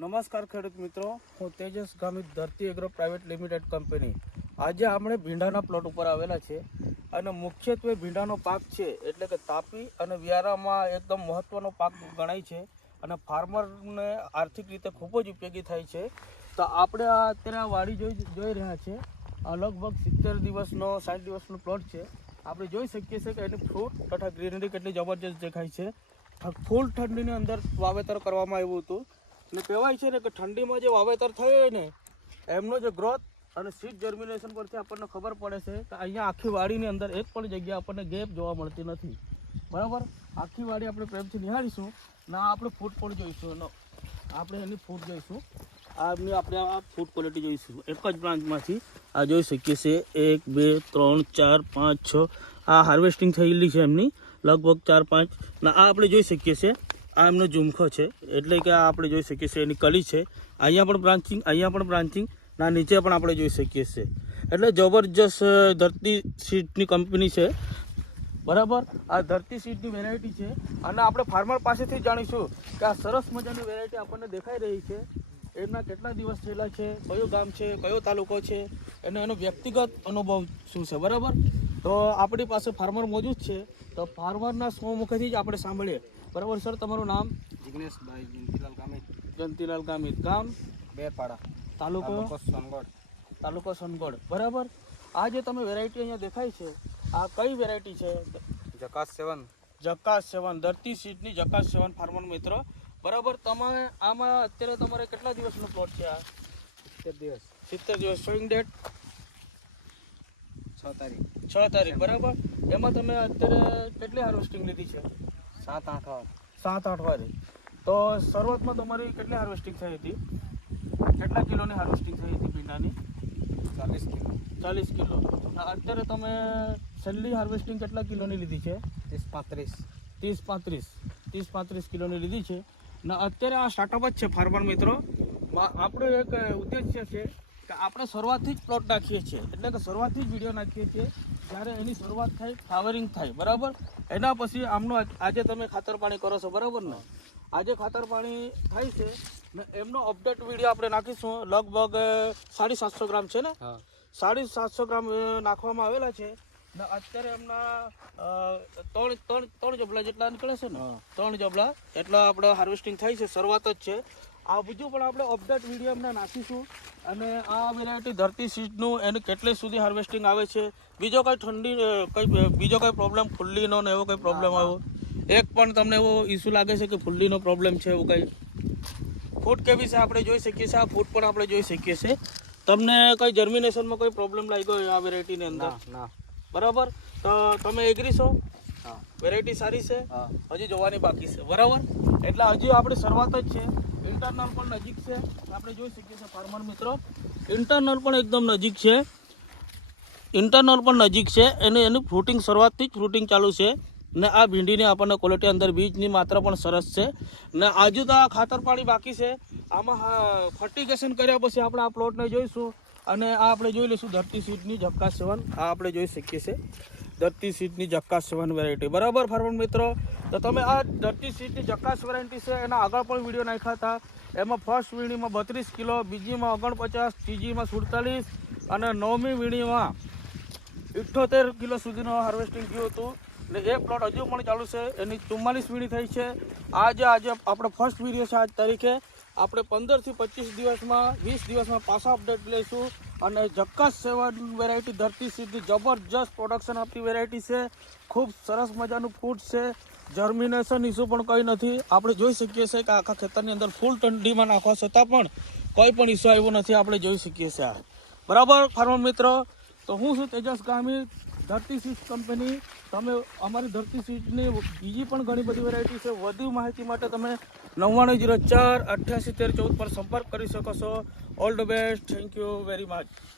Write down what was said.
નમસ્કાર ખેડૂત મિત્રો, હું તેજસ ગામિત ધરતી એગ્રો પ્રાઇવેટ લિમિટેડ કંપની. આજે આપણે ભીંડાના પ્લોટ ઉપર આવેલા છે અને મુખ્યત્વે ભીંડાનો પાક છે એટલે કે તાપી અને વિયારામાં એકદમ મહત્ત્વનો પાક ગણાય છે અને ફાર્મરને આર્થિક રીતે ખૂબ જ ઉપયોગી થાય છે. તો આપણે અત્યારે આ વાડી જોઈ જોઈ રહ્યા છે. લગભગ સિત્તેર દિવસનો, સાઠ દિવસનો પ્લોટ છે. આપણે જોઈ શકીએ છીએ કે એની ફ્રૂટ તથા ગ્રીનરી કેટલી જબરજસ્ત દેખાય છે. ફૂલ ઠંડીની અંદર વાવેતર કરવામાં આવ્યું હતું. અને કહેવાય છે ને કે ઠંડીમાં જે વાવેતર થયું ને, એમનો જે ગ્રોથ અને સીડ જર્મિનેશન પરથી આપણને ખબર પડે છે કે અહીંયા આખી વાડીની અંદર એક પણ જગ્યા આપણને ગેપ જોવા મળતી નથી. બરાબર? આખી વાડી આપણે પ્રેમથી નિહાળીશું ના આપણે ફૂડ પણ જોઈશું આપણે એની ફૂડ જોઈશું. આ એમની આપણે આ ફૂડ ક્વોલિટી જોઈશું. એક જ બ્રાન્ચમાંથી આ જોઈ શકીએ છીએ. એક, બે, ત્રણ, ચાર, પાંચ, છ. આ હાર્વેસ્ટિંગ થયેલી છે એમની. લગભગ ચાર, પાંચ. ના આ આપણે જોઈ શકીએ છીએ આ એમનો ઝુમખો છે. એટલે કે આ આપણે જોઈ શકીએ છીએ એની કલી છે. અહીંયા પણ બ્રાન્ચિંગ અહીંયા પણ બ્રાન્ચિંગ ના નીચે પણ આપણે જોઈ શકીએ છીએ. એટલે જબરજસ્ત ધરતી સીટની કંપની છે. બરાબર? આ ધરતી સીટની વેરાયટી છે. અને આપણે ફાર્મર પાસેથી જાણીશું કે આ સરસ મજાની વેરાયટી આપણને દેખાઈ રહી છે. એમના કેટલા દિવસ થયેલા છે? કયું ગામ છે? કયો તાલુકો છે? એનો એનો વ્યક્તિગત અનુભવ શું છે? બરાબર? તો આપણી પાસે ફાર્મર મોજૂદ છે. તો ફાર્મરના સો મુખેથી જ આપણે સાંભળીએ. બરાબર સર તમારું નામ? જિગ્નેશભાઈ જયંતિલાલ ગામિત. જંતીલાલ ગામિત ગામ? બેપાડા. તાલુકો? સોનગઢ. તાલુકો સોનગઢ. બરાબર? આ જે તમે વેરાયટી અહીંયા દેખાય છે આ કઈ વેરાયટી છે? જકાસ સેવન. જકાસ સેવન ધરતી સીટની જકાસ સેવન ફાર્મર મિત્રો. બરાબર તમે આમાં અત્યારે તમારે કેટલા દિવસનો પ્લોટ છે આ? સિત્તેર દિવસ. સિત્તેર દિવસ. શોઈંગ ડેટ તારીખ. છ તારીખ બરાબર? એમાં તમે અત્યારે કેટલી હાર્વેસ્ટિંગ લીધી છે? સાત આઠ વાર સાત આઠ વાર તો શરૂઆતમાં તમારી કેટલી હાર્વેસ્ટિંગ થઈ હતી? કેટલા કિલોની હાર્વેસ્ટિંગ થઈ હતી ભીંડાની? ચાલીસ કિલો. ચાલીસ કિલો. અત્યારે તમે છેલ્લી હાર્વેસ્ટિંગ કેટલા કિલોની લીધી છે? ત્રીસ પાંત્રીસ. ત્રીસ પાંત્રીસ. ત્રીસ પાંત્રીસ કિલોની લીધી છે. ને અત્યારે આ સ્ટાર્ટઅપ જ છે ફાર્મર મિત્રો. આપણો એક ઉદ્દેશ્ય છે કે આપણે શરૂઆતથી જ પ્લોટ નાખીએ છીએ. એટલે કે શરૂઆતથી જ વીડિયો નાખીએ છીએ. જ્યારે એની શરૂઆત થાય ફ્લાવરિંગ થાય બરાબર? એના પછી આમનો આજે તમે ખાતર પાણી કરો છો બરાબર ને? આજે ખાતર પાણી થાય છે ને એમનો અપડેટ વીડિયો આપણે નાખીશું. લગભગ સાડી સાતસો ગ્રામ છે ને? સાડી સાતસો ગ્રામ નાખવામાં આવેલા છે. ને અત્યારે એમના ત્રણ ત્રણ ત્રણ જબલા જેટલા નીકળે છે ને ત્રણ જબલા એટલા આપણે હાર્વેસ્ટિંગ થાય છે શરૂઆત જ છે. આ બીજું પણ આપણે અપડેટ વીડિયો એમને નાખીશું. અને આ વેરાયટી ધરતી સીડનું એને કેટલી સુધી હાર્વેસ્ટિંગ આવે છે બીજો કઈ ઠંડી કંઈ બીજો કઈ પ્રોબ્લેમ ફુલ્લીનો ને એવો કઈ પ્રોબ્લેમ આવ્યો એક પણ તમને એવો ઇસ્યુ લાગે છે કે ફુલ્લીનો પ્રોબ્લેમ છે એવું કંઈ? ફૂટ કેવી છે આપણે જોઈ શકીએ છીએ આ ફૂટ પણ આપણે જોઈ શકીએ છીએ. તમને કઈ જર્મિનેશનમાં કોઈ પ્રોબ્લેમ લાગ્યો આ વેરાયટીની અંદર? ના ના. બરાબર? તો તમે એગ્રી છો? વેરાયટી સારી છે? હજી જોવાની બાકી છે. બરાબર? એટલે હજી આપણી શરૂઆત જ છે. ઇન્ટરનલ પણ નજીક છે. આપણે જોઈ શકીએ છીએ ફાર્મર મિત્રો. ઇન્ટરનલ પણ એકદમ નજીક છે. ઇન્ટરનલ પણ નજીક છે. એને એનું ફ્રૂટિંગ શરૂઆતથી જ ફ્રૂટિંગ ચાલુ છે. ને આ ભીંડીની આપણને ક્વોલિટી અંદર બીજની માત્રા પણ સરસ છે. ને આજુ તો આ ખાતર પાણી બાકી છે. આમાં ફર્ટિગેશન કર્યા પછી આપણે આ પ્લોટને જોઈશું. અને આ આપણે જોઈ લઈશું ધરતી સીટની ઝપકા સેવન. આ આપણે જોઈ શકીએ છીએ. ધરતી સીટની ઝપકા સેવન વેરાયટી બરાબર ફાર્મર મિત્રો? તો તમે આ ધરતી સીટની જક્કાસ વેરાયટી છે, એના આગળ પણ વીડિયો નાખ્યા હતા. એમાં ફર્સ્ટ વીણીમાં બત્રીસ કિલો, બીજીમાં ઓગણપચાસ, ત્રીજીમાં સુડતાલીસ અને નવમી વીણીમાં ઇઠ્ઠોતેર કિલો સુધીનું હાર્વેસ્ટિંગ થયું હતું. ને એ પ્લોટ હજુ પણ ચાલુ છે. એની ચુમ્માલીસ વીણી થઈ છે. આજે આજે આપણો ફર્સ્ટ વીડિયો છે આજ તારીખે. આપણે પંદરથી પચીસ દિવસમાં, વીસ દિવસમાં પાછા અપડેટ લઈશું. અને જક્કાસ સેવન વેરાયટી ધરતી સીધી જબરજસ્ત પ્રોડક્શન આપતી વેરાયટી છે. ખૂબ સરસ મજાનું ફૂડ છે. જર્મિનેશન ઇસ્યુ પણ કંઈ નથી. આપણે જોઈ શકીએ છીએ કે આખા ખેતરની અંદર ફૂલ ઠંડીમાં નાખવા છતાં પણ કોઈ પણ ઇસ્યુ આવ્યો નથી. આપણે જોઈ શકીએ છીએ બરાબર ફાર્મર મિત્રો? તો હું છું તેજસ ગામી ધરતી સીટ કંપની તમે અમારી ધરતી સીટની બીજી પણ ઘણી બધી વેરાયટી છે. વધુ માહિતી માટે તમે નવ્વાણું જીરો ચાર અઠ્યાસી તેર ચૌદ પર સંપર્ક કરી શકો છો. All the best thank you very much